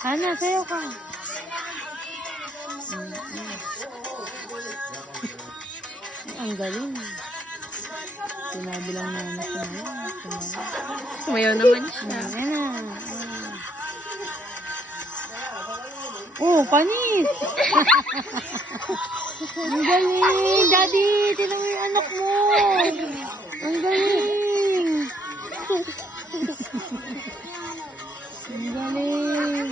Ana, sayo ka. Ang galing. Sinabi lang na Sumayaw naman siya. Ayan na. Oh, panis! Ang galing! Daddy, tinang yung anak mo! Ang galing! Ang galing!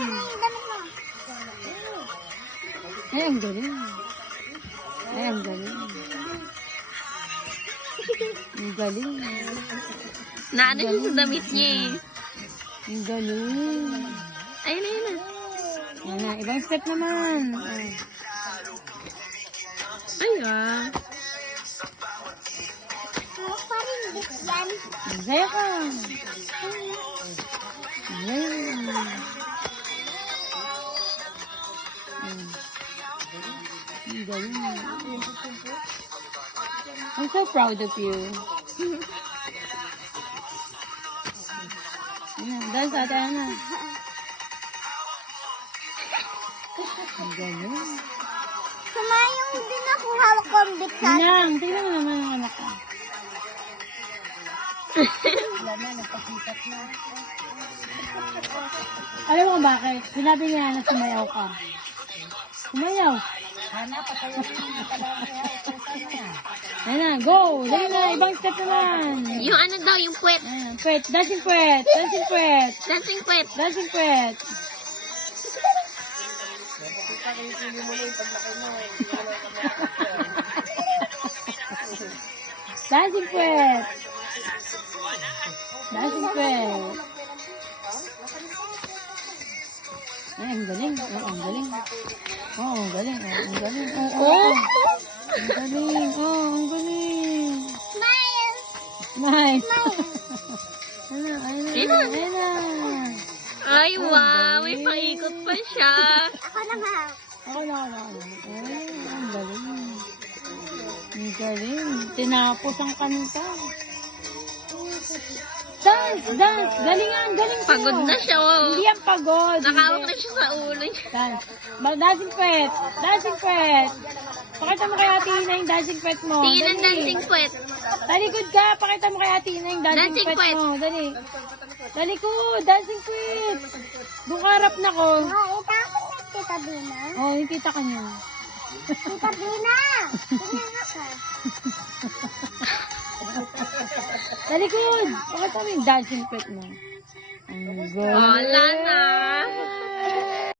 Ay, ang galing! Ay, ang galing! Ang galing! Naano siya sa damit niya eh. Ang galing! Ayun na, ayun na. Ayan na, ibang step naman. Ay. Ay ah. Zaya ka. Ayan. Ang galing. I'm so proud of you. Ayan, dance ate Ana. Ang galing. Sumayong din ako hawak ko ang bitsa. Inang, tingnan mo naman ang anak ko. Wala na, nagpakitat na. Alam mo kung bakit? Sinabi niya na sumayaw ka. Sumayaw. Hana, patayo yung Ayan na, go! Dali na, ibang step naman. Yung ano daw, yung puwet. Ayan, puwet, dancing puwet, dancing puwet, Dancing puwet. dancing puwet. Dancing puwet. Dancing puwet. Ay, ang galing. Oh, ang galing. Oh, ang galing. Oh, ang galing. Oh, oh, oh. Ang galing. Oh, ang galing. Smile! Nice. Ayun na, ayun na, Ayun na. ayun na. Ay, Oh, wow. May galing. paikot pa siya. Ako naman. Ako na. Ay, ang galing. Ang galing. Tinapos ang kanta. Dance, dance. Galingan, galing sa'yo. Pagod na siya, wow. Hindi yan pagod. Nakawak Hindi. na siya sa ulo niya. Dance. Dancing pet. Dancing pet. Pakita mo kay Ate Ina yung dancing pet mo. Tingin ng Dali. dancing puwet. Talikod ka. Pakita mo kay Ate Ina yung dancing Dancing pet pet. mo. Dali. Talikod. Dancing pet. Doon ka harap na ko. Ita ako na, Tita Bina. Oh, yung kita ka niya. Tita Bina! Tingnan ka. Talikod. Pakita mo yung dancing pet mo. Ang galing. Oh, wala na.